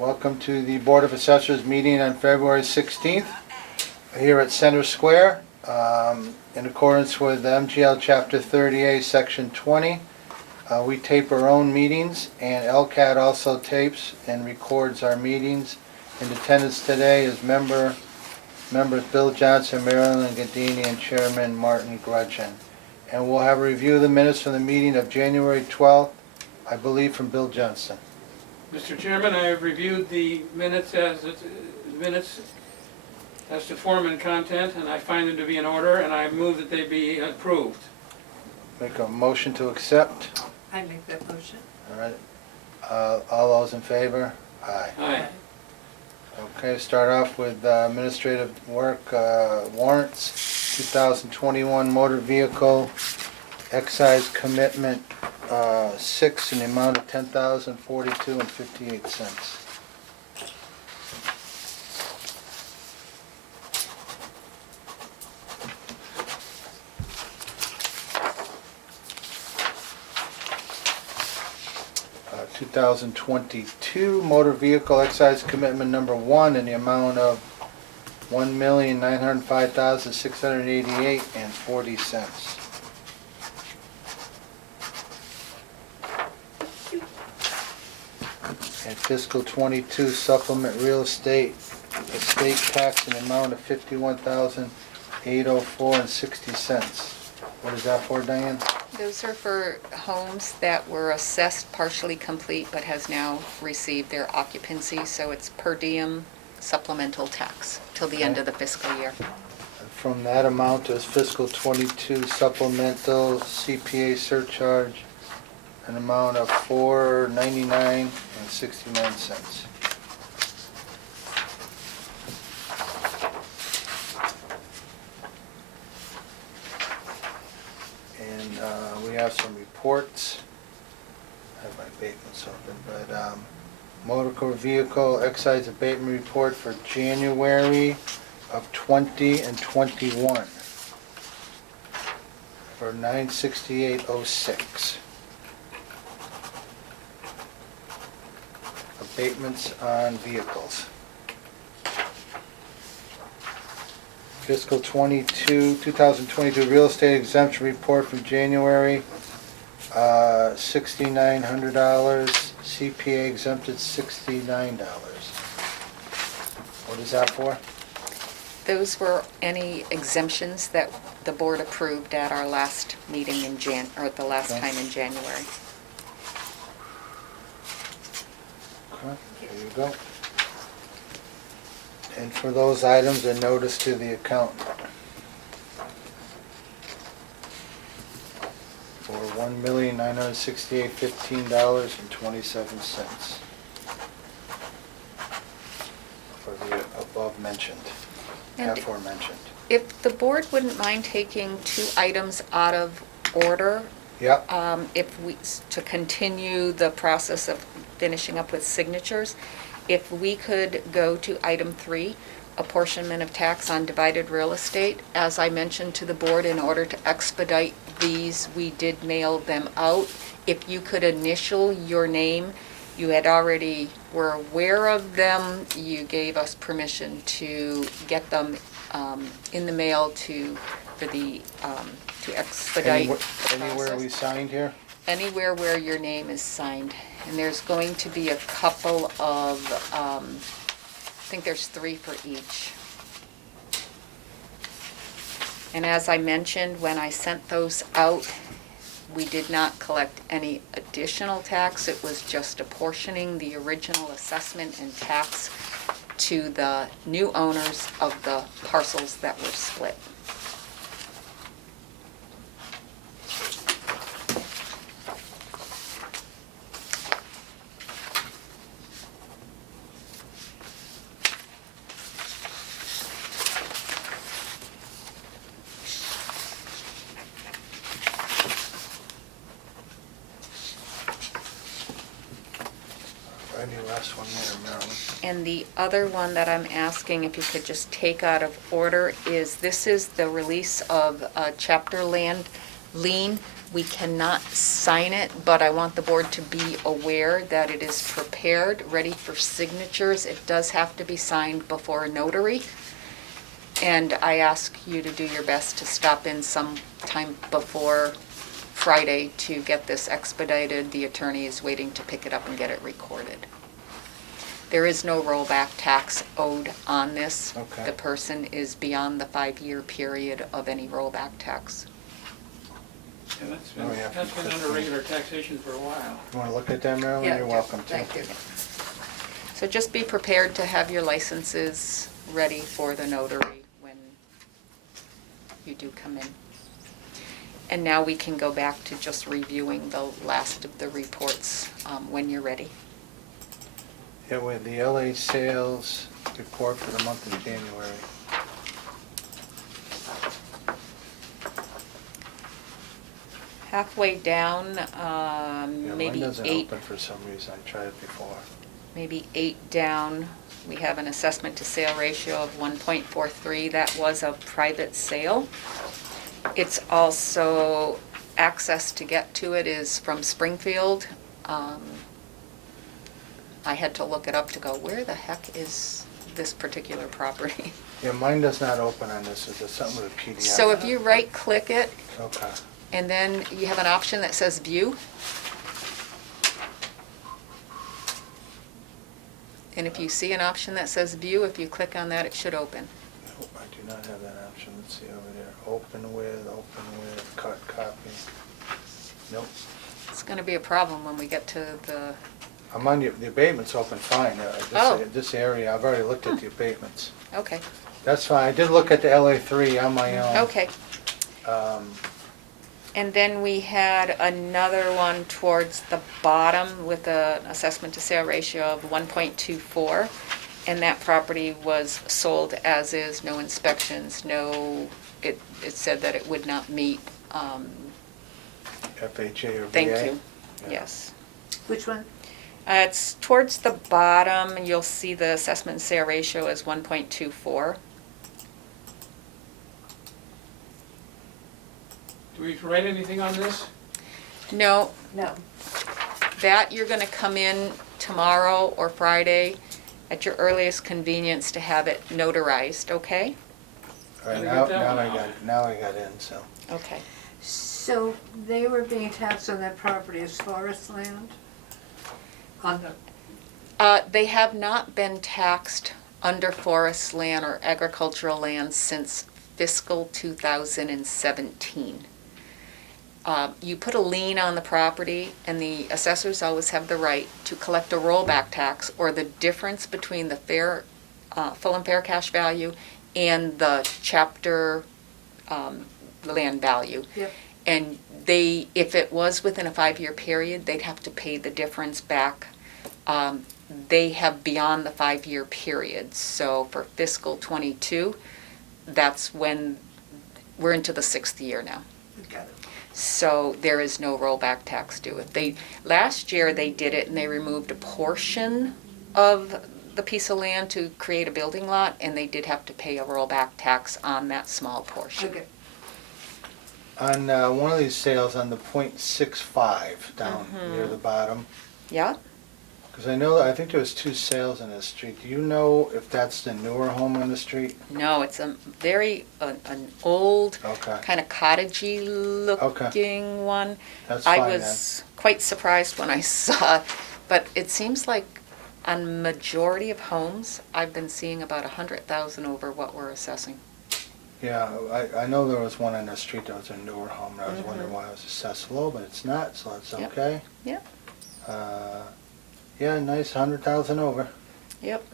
Welcome to the Board of Assessors meeting on February 16th here at Center Square. In accordance with MGL Chapter 30A, Section 20, we tape our own meetings, and LCAT also tapes and records our meetings. In attendance today is members Bill Johnson, Marilyn Gadini, and Chairman Martin Grudgeon. And we'll have a review of the minutes from the meeting of January 12th, I believe from Bill Johnson. Mr. Chairman, I have reviewed the minutes as to form and content, and I find them to be in order, and I move that they be approved. Make a motion to accept. I make that motion. All right. All those in favor? Aye. Aye. Okay, start off with administrative work, warrants, 2021 motor vehicle excise commitment 6 in the amount of $10,042.58. Uh, 2022 motor vehicle excise commitment number 1 in the amount of $1,905,688.40. And fiscal 22 supplement real estate tax in the amount of $51,804.60. What is that for, Diane? Those are for homes that were assessed partially complete but has now received their occupancy, so it's per diem supplemental tax till the end of the fiscal year. From that amount is fiscal 22 supplemental CPA surcharge, an amount of $499.69. And we have some reports. I have my abatements open, but motor vehicle excise abatement report for January of 20 and 21 for $968.06. Abatements on vehicles. Fiscal 2022 real estate exemption report from January, $6,900. CPA exempted $69. What is that for? Those were any exemptions that the board approved at our last meeting in the last time in January. Okay, there you go. And for those items, a notice to the accountant for $1,968,15.27 for the above mentioned, And aforementioned. if the board wouldn't mind taking 2 items out of order, Yep. to continue the process of finishing up with signatures, if we could go to item 3, apportionment of tax on divided real estate. As I mentioned to the board, in order to expedite these, we did mail them out. If you could initial your name, you had already were aware of them, you gave us permission to get them in the mail to expedite the Anywhere we process. signed here? Anywhere where your name is signed. And there's going to be a couple of, I think there's 3 for each. And as I mentioned, when I sent those out, we did not collect any additional tax. It was just apportioning the original assessment and tax to the new owners of the parcels that were split. Any last one there, Marilyn? And the other one that I'm asking if you could just take out of order is, this is the release of chapter land lien We cannot sign it, but I want the board to be aware that it is prepared, ready for signatures. It does have to be signed before a notary. And I ask you to do your best to stop in sometime before Friday to get this expedited. The attorney is waiting to pick it up and get it recorded. There is no rollback tax owed on this. Okay. The person is beyond the 5-year period of any rollback tax. Yeah, Oh, yeah. that's been under regular taxation for a while. You wanna look at that, Marilyn? Yeah, You're welcome to. Thank you. So just be prepared to have your licenses ready for the notary when you do come in. And now we can go back to just reviewing the last of the reports when you're ready. Yeah, with the LA sales report for the month of January. Halfway down, Yeah, maybe mine doesn't 8, open for some reason. I tried it before. maybe 8 down. We have an assessment to sale ratio of 1.43. That was a private sale. It's also, access to get to it is from Springfield. I had to look it up to go, where the heck is this particular property? Yeah, mine does not open on this. Is it something with a PDF? So if you right-click it, Okay. and then you have an option that says View. And if you see an option that says View, if you click on that, it should open. Nope, I do not have that option. Let's see over there. Open with, cut copy. Nope. It's gonna be a problem when we get to the, I'm on the abatements open fine. Oh. This area, I've already looked at the abatements. okay, That's fine. I did look at the LA3 on my own. okay. Um, And then we had another one towards the bottom with an assessment to sale ratio of 1.24. And that property was sold as is, no inspections, it said that it would not meet, FHA or VA? thank you, Yeah. yes. Which one? It's towards the bottom, you'll see the assessment and sale ratio is 1.24. Do we write anything on this? No, No. that you're gonna come in tomorrow or Friday at your earliest convenience to have it notarized, okay? All right, Gotta now, get that now one I out. got it. Now I got in, so. Okay. So they were being taxed on that property as forest land? On the, They have not been taxed under forest land or agricultural land since fiscal 2017. You put a lien on the property, and the assessors always have the right to collect a rollback tax, or the difference between the full and fair cash value and the chapter land value. Yep. And if it was within a 5-year period, they'd have to pay the difference back. They have beyond the 5-year period, so for fiscal '22, that's when, we're into the 6th year now. got it. So there is no rollback tax due. Last year they did it and they removed a portion of the piece of land to create a building lot, and they did have to pay a rollback tax on that small portion. Okay. On one of these sales, on the .65 down near the bottom, Yeah? because I think there was 2 sales in this street. Do you know if that's the newer home on the street? No, it's a very, an old, Okay, kind of cottagey looking one. that's I fine then. was quite surprised when I saw it, but it seems like on majority of homes, I've been seeing about 100,000 over what we're assessing. Yeah, I know there was one on the street that was a newer home, and I was wondering why it was assessed low, but it's not, so it's Yep. okay. Yep. Yeah, nice, 100,000 over. Yep.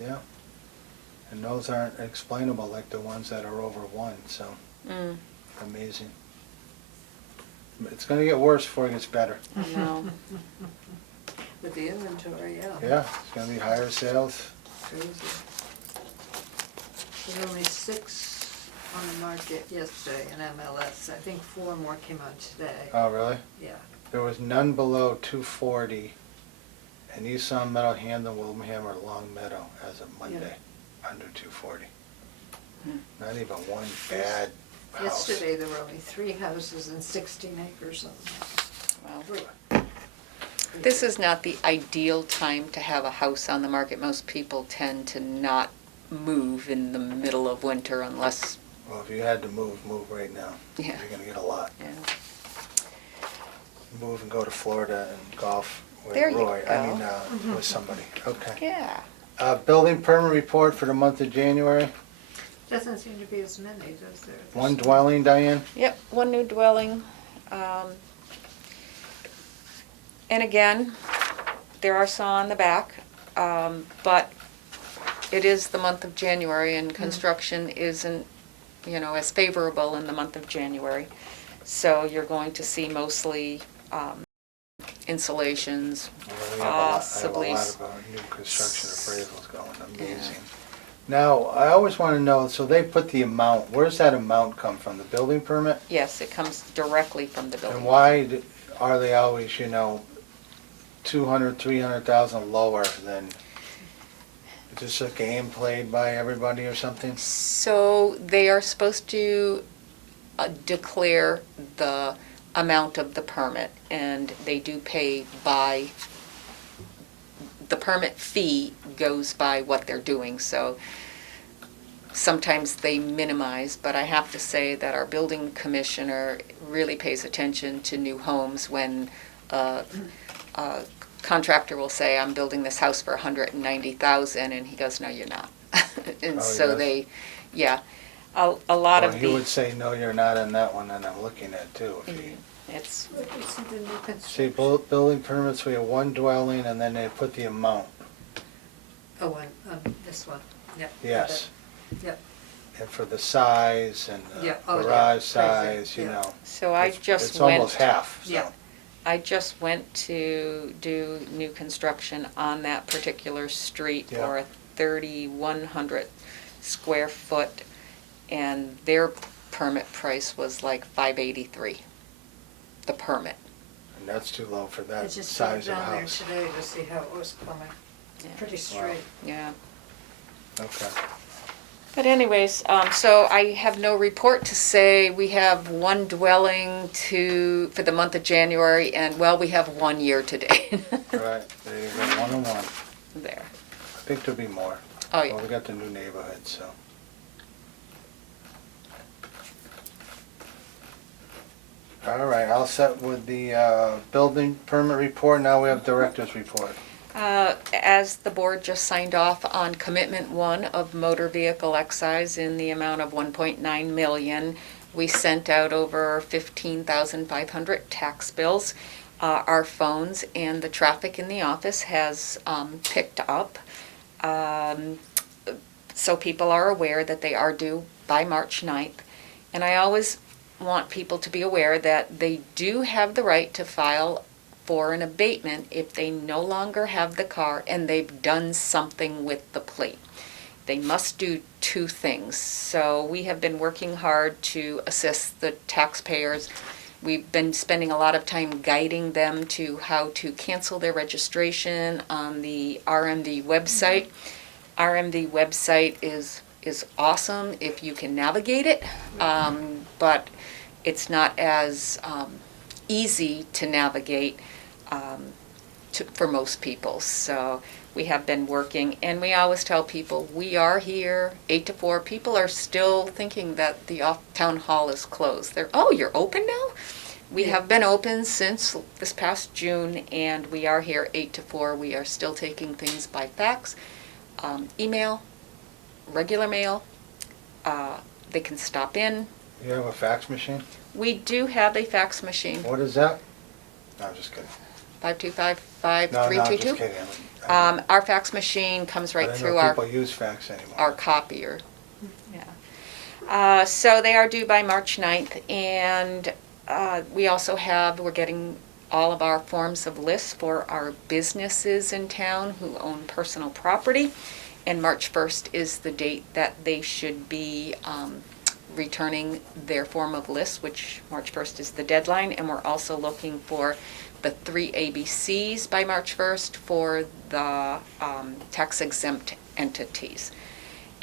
Yeah. And those aren't explainable like the ones that are over 1, so Mm, amazing. It's gonna get worse before it gets better. I know. With the inventory, yeah. Yeah, it's gonna be higher sales. Crazy. There were only 6 on the market yesterday in MLS. I think 4 more came out today. Oh, really? Yeah. There was none below 240, and East Long Meadow, Hamden, Wilbraham, or Long Meadow as of Monday, under 240. Not even one bad house. Yesterday, there were only 3 houses and 16 acres on Well, them. this is not the ideal time to have a house on the market. Most people tend to not move in the middle of winter unless, Well, if you had to move right now. Yeah. You're gonna get a lot. yeah. Move and go to Florida and golf with There you Roy. I go. mean, with somebody. Okay. Yeah. Building permit report for the month of January. Doesn't seem to be as many, does there? One dwelling, Diane? Yep, one new dwelling. And again, there are some on the back, but it is the month of January and construction isn't, as favorable in the month of January. So you're going to see mostly insulations, Well, possibly. I have a lot of new construction appraisals going. Amazing. Now, I always want to know, so they put the amount, where's that amount come from? The building permit? Yes, it comes directly from the building. And why are they always, 200, 300,000 lower than, is this a game played by everybody or something? So they are supposed to declare the amount of the permit, and they do pay by, the permit fee goes by what they're doing, so sometimes they minimize, but I have to say that our building commissioner really pays attention to new homes when a contractor will say, I'm building this house for $190,000, and he goes, no, you're not. And Oh, so yes? they, a lot Well, of he the, would say, no, you're not in that one that I'm looking at too. If he- it's, Look, you see the new See, construction. building permits, we have one dwelling and then they put the amount. Oh, on this one, yep. Yes. Yep. And for the size and Yeah, the oh, yeah, garage crazy, size, yeah. so I It's- just It's almost went, half, so. Yeah. I just went to do new construction on that particular street Yeah. for a 3,100 square foot, and their permit price was like $583, the permit. And that's too low for I that just drove size of down there house. today to see how it was coming. Yeah. Pretty straight. Yeah. Okay. But anyways, so I have no report to say. We have one dwelling for the month of January, and well, we have 1 year today. Right, there you go, 1 and 1. There. I think there'll be more. Oh, yeah. Well, we got the new neighborhood, so. All right, all set with the building permit report. Now we have director's report. As the board just signed off on commitment 1 of motor vehicle excise in the amount of 1.9 million, we sent out over 15,500 tax bills. Our phones and the traffic in the office has picked up. So people are aware that they are due by March 9th. And I always want people to be aware that they do have the right to file for an abatement if they no longer have the car and they've done something with the plate. They must do 2 things. So we have been working hard to assist the taxpayers. We've been spending a lot of time guiding them to how to cancel their registration on the RMV website. RMV website is awesome if you can navigate it, but it's not as easy to navigate for most people. So we have been working, and we always tell people we are here 8 to 4. People are still thinking that the town hall is closed. Oh, you're open now? We have been open since this past June, and we are here 8 to 4. We are still taking things by fax, email, regular mail. They can stop in. You have a fax machine? We do have a fax machine, What is that? No, I'm just kidding. 525-5322. No, I'm just kidding. Our fax machine comes right I didn't through know our people use fax anymore. copier. Yeah. So they are due by March 9th, and we're getting all of our forms of lists for our businesses in town who own personal property, and March 1st is the date that they should be returning their form of list, which March 1st is the deadline, and we're also looking for the 3 ABCs by March 1st for the tax exempt entities.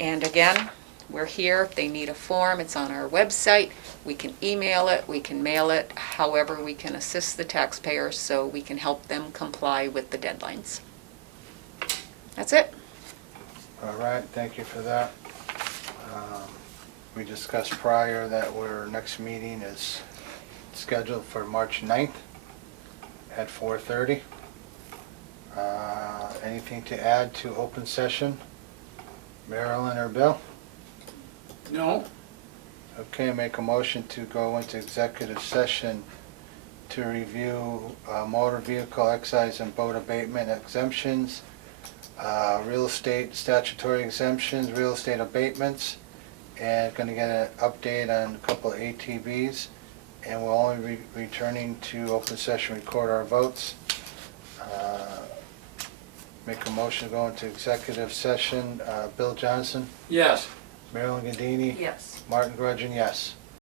And again, we're here. If they need a form, it's on our website. We can email it, we can mail it, however we can assist the taxpayers so we can help them comply with the deadlines. That's it. All right, thank you for that. We discussed prior that our next meeting is scheduled for March 9th at 4:30. Anything to add to open session? Marilyn or Bill? No? Okay, make a motion to go into executive session to review motor vehicle excise and boat abatement exemptions, real estate statutory exemptions, real estate abatements, and going to get an update on a couple of ATVs. And we'll only be returning to open session, record our votes. Make a motion to go into executive session. Bill Johnson, Yes. Marilyn Gadini, Yes. Martin Grudgeon, yes.